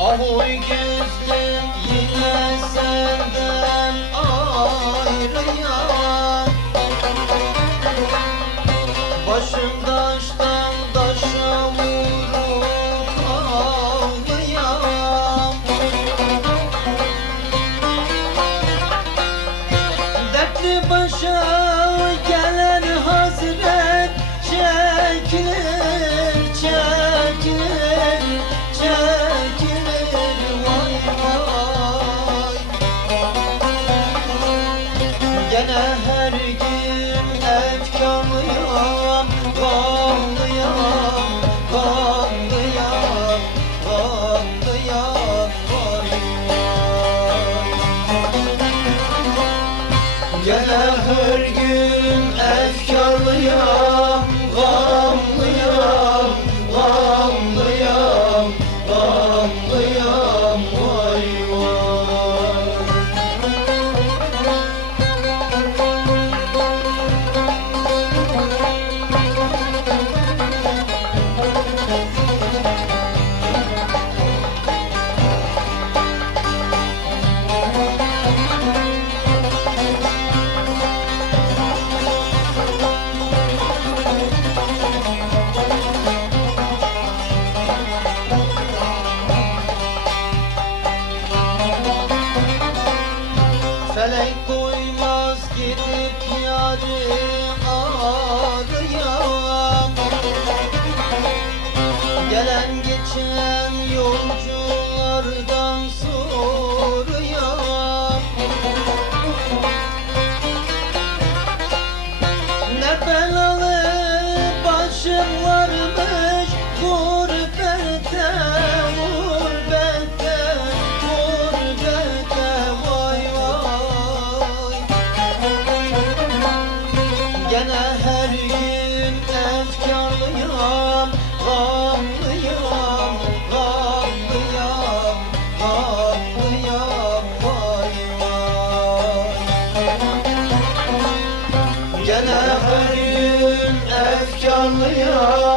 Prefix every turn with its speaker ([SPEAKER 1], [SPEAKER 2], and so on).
[SPEAKER 1] Ahoy gözlüm yine senden ayrıyam Başım taştan taşa vurup ağlayam Dertli başa Gene her gün efkarlıyam, gamlıyam, gamlıyam, gamlıyam vay vay Gene her gün efkarlıyam, Felek koymaz gidip yarı arayan efkarlıyam, gamlıyam, gamlıyam, gamlıyam vay vay Gene her gün efkarlıyam,